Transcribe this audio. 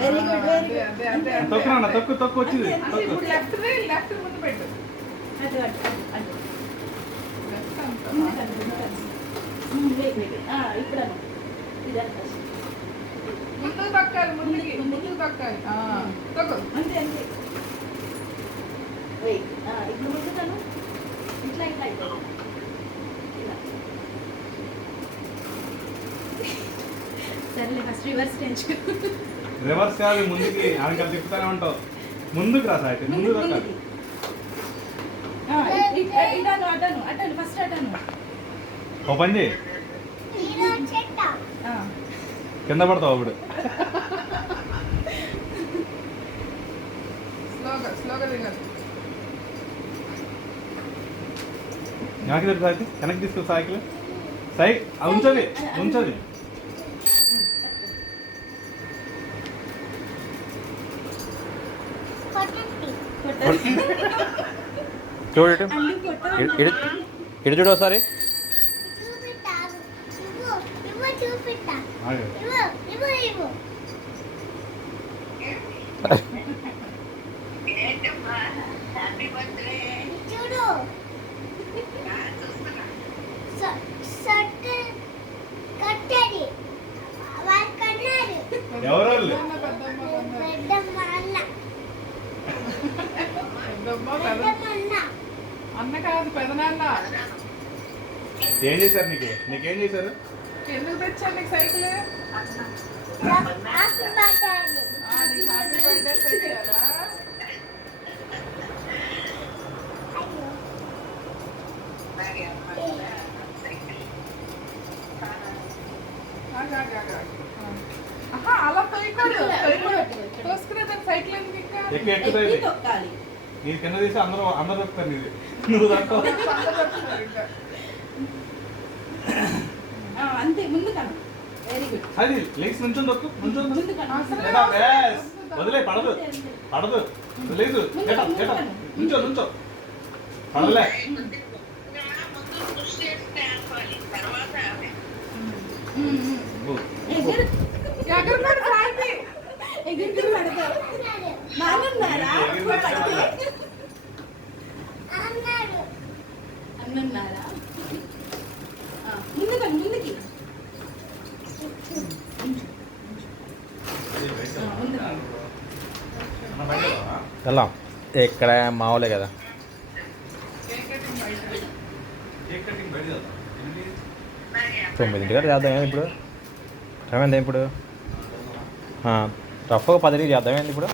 Very good తక్కువ తక్కువ వచ్చింది. లెఫ్ట్ ముందు పెట్టు. ఇప్పుడు ముందుకు తొక్కాలి, ముందుకు తొక్కాలి. తొక్కు. అంతే అంతే. ఇప్పుడు ముందుతాను ఇట్లా ఇట్లా ఇలా. సర్లే ఫస్ట్ రివర్స్ తెంచుకో. రివర్స్ కాదు, ముందుకి ఆమె తిప్పుతానే ఉంటావు. ముందుకు రా సాయి, ముందుకు తొక్కాలి. ఇటాను అటాను అటాను ఫస్ట్ అటాను. ఓ పని చేయి, కింద పడతావు అప్పుడు. స్లోగా దిగాలి. వెనక్కి తిరుగు సాయి, వెనక్కి తీసుకో సైకిల్. ఉంచది ఉంచది. చూడు ఇటు చూడు ఒకసారి. ఎవరు అన్న కాదు, పెదనాన్న. ఏం చేశారు నీకేం చేశారు? ఎందుకు తెచ్చాను నీకు సైకిల్? హ్యాపీ బర్త్డే తెచ్చారా? అలా తోయకూడదు, తోసుకునే దాన్ని సైకిల్ ఎందుకు ఇంకా? తొక్కాలి. నీ కింద తీసి అందరూ దొక్కుతారు. నీది నువ్వు దాంట్లో అంతే ముందుకను. Very good. అది లేచి నుంచొని దొక్కు, నుంచొని వదిలే, పడదు లేదు, నుంచో పడలే. ఎగిరి పడతారు. నాన్నన్నారా అన్నన్నారా? ముందుకి వెళ్దాం. ఇక్కడ మావులే కదా. 9 చేద్దాం ఇప్పుడు. టైం ఎంత ఇప్పుడు? రఫ్గా 10 చేద్దాం ఏంటి ఇప్పుడు?